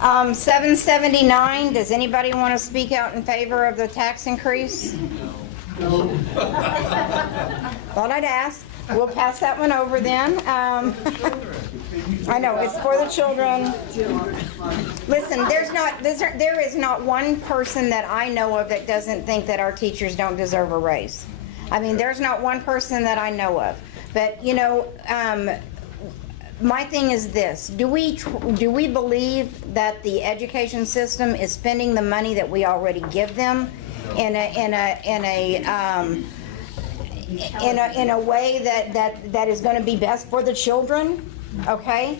779, does anybody want to speak out in favor of the tax increase? No. Thought I'd ask. We'll pass that one over then. I know, it's for the children. Listen, there is not one person that I know of that doesn't think that our teachers don't deserve a raise. I mean, there's not one person that I know of. But, you know, my thing is this: do we believe that the education system is spending the money that we already give them in a way that is going to be best for the children? Okay?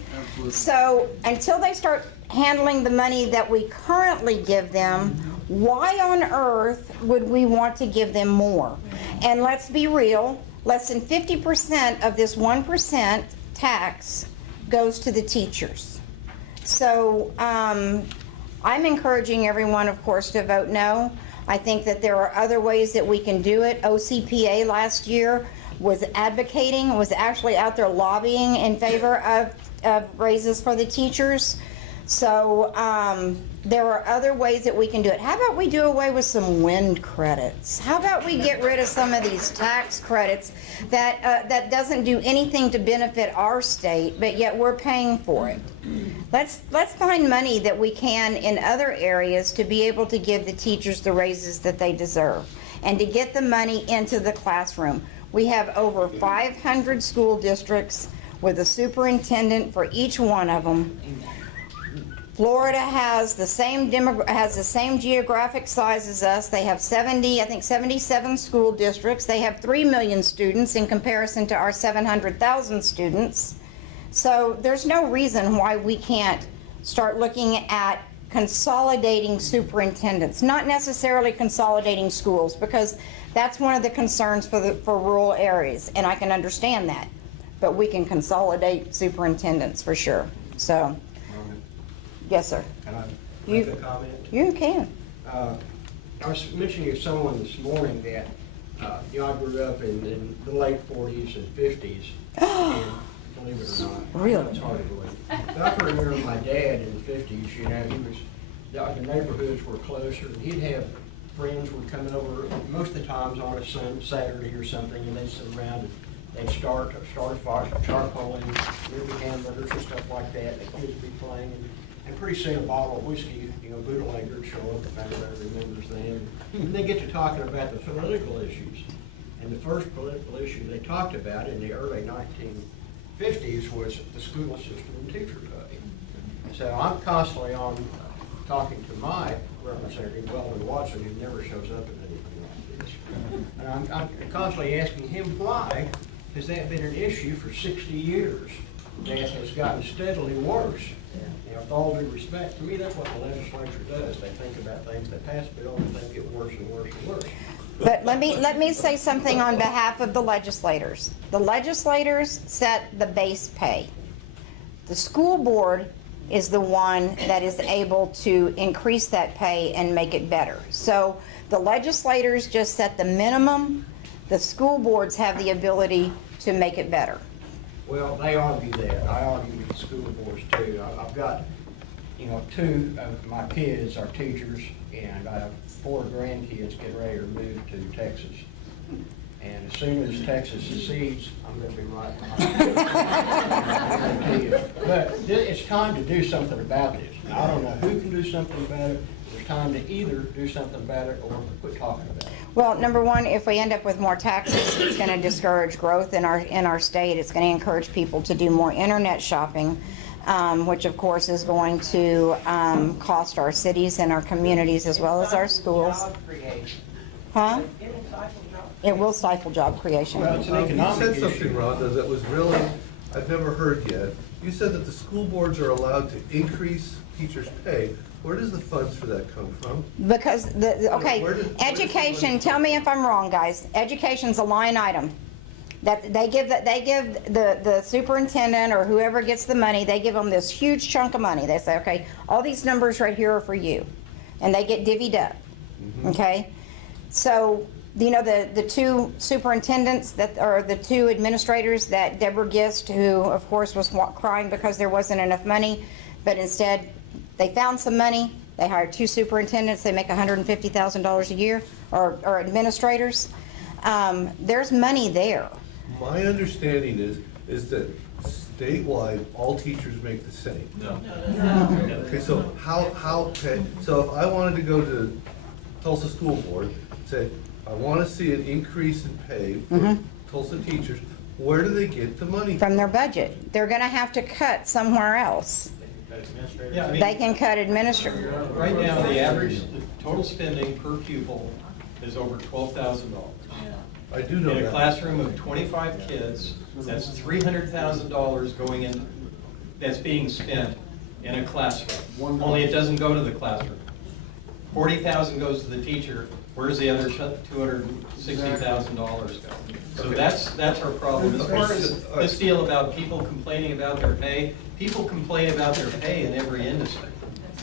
So until they start handling the money that we currently give them, why on earth would we want to give them more? And let's be real, less than 50% of this 1% tax goes to the teachers. So I'm encouraging everyone, of course, to vote no. I think that there are other ways that we can do it. OCPA last year was actually out there lobbying in favor of raises for the teachers. So there are other ways that we can do it. How about we do away with some wind credits? How about we get rid of some of these tax credits that doesn't do anything to benefit our state, but yet we're paying for it? Let's find money that we can in other areas to be able to give the teachers the raises that they deserve and to get the money into the classroom. We have over 500 school districts with a superintendent for each one of them. Florida has the same geographic size as us. They have 77 school districts. They have 3 million students in comparison to our 700,000 students. So there's no reason why we can't start looking at consolidating superintendents, not necessarily consolidating schools, because that's one of the concerns for rural areas, and I can understand that. But we can consolidate superintendents for sure. So, yes, sir. Can I make a comment? You can. I was mentioning to someone this morning that I grew up in the late 40s and 50s, and believe it or not, Really? it's hard to believe. But I can remember my dad in the 50s. You know, the neighborhoods were closer, and he'd have friends were coming over most of the times on a Saturday or something, and they'd sit around and they'd start a fire, charcoaling, maybe hamburgers and stuff like that. The kids would be playing, and pretty soon a bottle of whiskey, you know, bootlegger would show up, if anybody remembers them. And they get to talking about the political issues. And the first political issue they talked about in the early 1950s was the school system and teacher pay. So I'm constantly on talking to my representative, Weldon Watson, who never shows up in anything like this. And I'm constantly asking him, why has that been an issue for 60 years that has gotten steadily worse? You know, with all due respect, to me, that's what the legislature does. They think about things, they pass bills, and they get worse and worse and worse. But let me say something on behalf of the legislators. The legislators set the base pay. The school board is the one that is able to increase that pay and make it better. So the legislators just set the minimum. The school boards have the ability to make it better. Well, they argue that. I argue with the school boards too. I've got, you know, 2 of my kids are teachers, and I have 4 grandkids getting ready to move to Texas. And as soon as Texas secedes, I'm going to be right behind you. But it's time to do something about this. Now, I don't know who can do something about it. There's time to either do something about it or quit talking about it. Well, number one, if we end up with more taxes, it's going to discourage growth in our state. It's going to encourage people to do more internet shopping, which of course is going to cost our cities and our communities as well as our schools. Huh? It will stifle job creation. Well, it's an You economic said something, issue. Rhonda, that was really, I've never heard yet. You said that the school boards are allowed to increase teachers' pay. Where does the funds for that come from? Because okay, Where does the education, money tell come me if I'm wrong, guys. Education's a line item. That they give the superintendent or whoever gets the money, they give them this huge chunk of money. They say, okay, all these numbers right here are for you. And they get divvied up. Okay? So, you know, the 2 superintendents that are the 2 administrators that Deborah Gist, who of course was crying because there wasn't enough money, but instead they found some money, they hired 2 superintendents, they make $150,000 a year, or administrators. There's money there. My understanding is that statewide, all teachers make the same. Okay, so okay, so if I wanted to go to Tulsa School Board, and say, I want to see an increase in pay for Tulsa teachers, where do they get the money From their budget. They're gonna have to cut somewhere else. Yeah, I mean, They can cut administrators. right now, the average, the total spending per pupil is over $12,000. I do know In a that. classroom of 25 kids, that's $300,000 going in, that's being spent in a classroom. Only it doesn't go to the classroom. 40,000 goes to the teacher, where's the other $260,000 go? So that's our problem. As far as this deal about people complaining about their pay, people complain about their pay in every industry.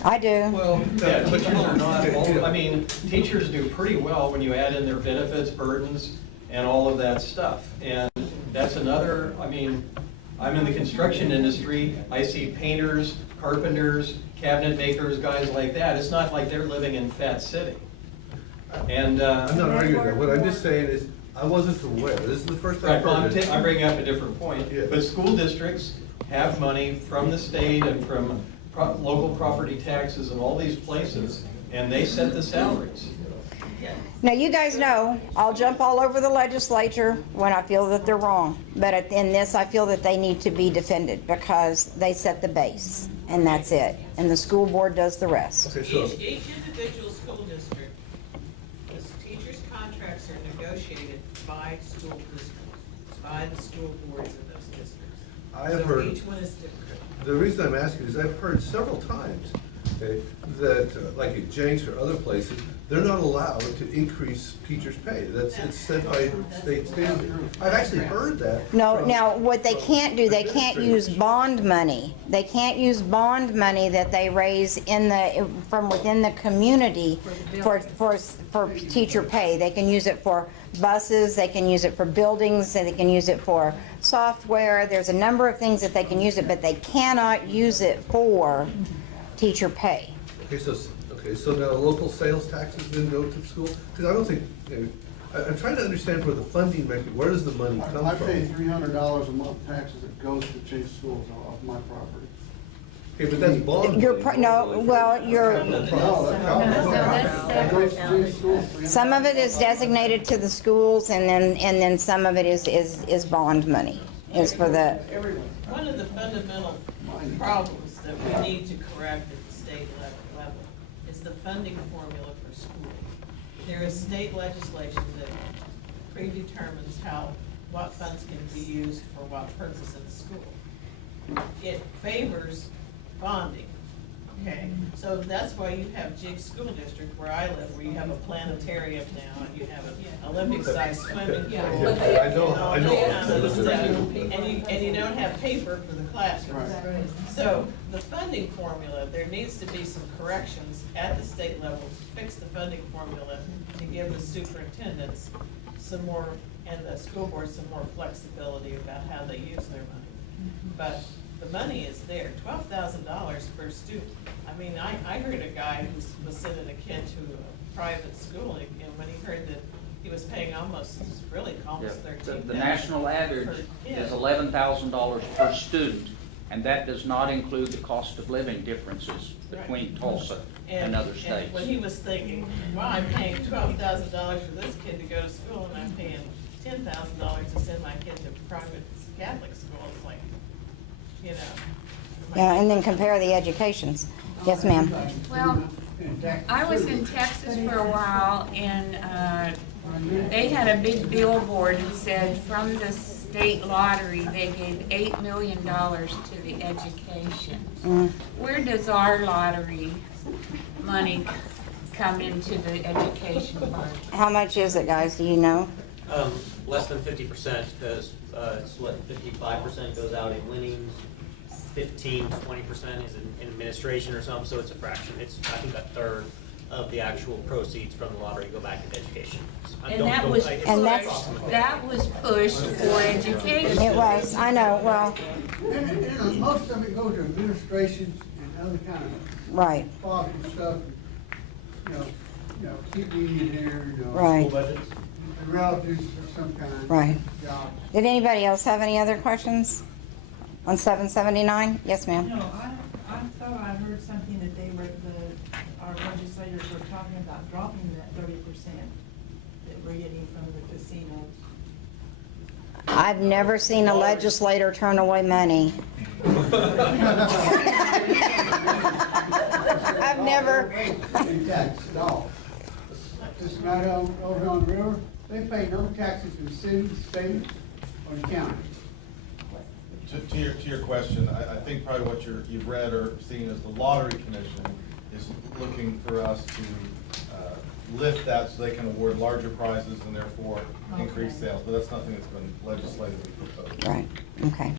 I do. Well, yeah, teachers are not, I mean, teachers do pretty well when you add in their benefits, burdens, and all of that stuff. And that's another, I mean, I'm in the construction industry, I see painters, carpenters, cabinet makers, guys like that. It's not like they're living in Fat City. And, I'm not arguing that, what I'm just saying is, I wasn't aware, this is the first time I've right, heard it. I'm bringing up a different point, Yeah. but school districts have money from the state and from local property taxes and all these places, and they set the salaries. Now, you guys know, I'll jump all over the legislature when I feel that they're wrong. But in this, I feel that they need to be defended because they set the base, and that's it. And the school board does the rest. Okay, so, Each individual school district, the teachers' contracts are negotiated by school districts, by the school boards in those districts. I have heard, So each one is different. the reason I'm asking is I've heard several times, okay, that, like at Jenks or other places, they're not allowed to increase teachers' pay. It's set by state standard. I've actually heard that. No, from- now, what they can't do, they can't use administrators. bond money. They can't use bond money that they raise from within the community for teacher pay. They can use it for buses, they can use it for buildings, and they can use it for software. There's a number of things that they can use it, but they cannot use it for teacher pay. Okay, so now local sales taxes then go to the school? Because I don't think, I'm trying to understand where the funding mechanism, where does the money come I pay from? $300 a month taxes that goes to Chase Schools off my property. Okay, but that's bond Your, money. no, well, your, No, that goes to Chase Schools. some of it is designated to the schools, and then some of it is bond money, is for the, One of the fundamental problems that we need to correct at the state level is the funding formula for school. There is state legislation that predetermines what funds can be used for what purpose in the school. It favors bonding, okay? So that's why you have Jig School District where I live, where you have a planetarium now, and you have an Olympic-sized swimming pool. Yeah, I know. And all that kind of stuff. And you don't have paper for the classrooms. So the funding formula, there needs to be some corrections at the state level to fix the funding formula to give the superintendents some more, and the school board some more flexibility about how they use their money. But the money is there, $12,000 per student. I mean, I heard a guy who was sending a kid to a private school, and when he heard that he was paying almost $13,000. The national average is $11,000 per student, and that does not include the cost of living differences between Tulsa and other And states. when he was thinking, wow, I'm paying $12,000 for this kid to go to school, and I'm paying $10,000 to send my kid to private Catholic school, it's like, you know. yeah, and then compare the educations. Yes, ma'am. Well, I was in Texas for a while, and they had a big billboard that said, from the state lottery, they gave $8 million to the education. Where does our lottery money come into the education part? How much is it, guys? Do you know? Less than 50%, because it's what, 55% goes out in winnings, 15 to 20% is in administration or something, so it's a fraction. It's, I think, a third of the actual proceeds from the lottery go back into education. And that was, And that's- that was pushed for education. It was, I know, well, And most of it goes to administrations and other kind of Right, positive stuff, keep me in here, right, budgets? and relatives of some kind. right. Jobs. Did anybody else have any other questions on 779? Yes, ma'am. No, I thought I heard something that our legislators were talking about dropping that 30% that we're getting from the casinos. I've never seen a legislator turn away money. I've never. Pay taxes at all. This matter over on the river, they pay no taxes in the city, state, or the county. To your question, I think probably what you've read or seen is the Lottery Commission is looking for us to lift that so they can award larger prizes and therefore increase sales, but that's nothing that's been legislatively proposed. Right, okay.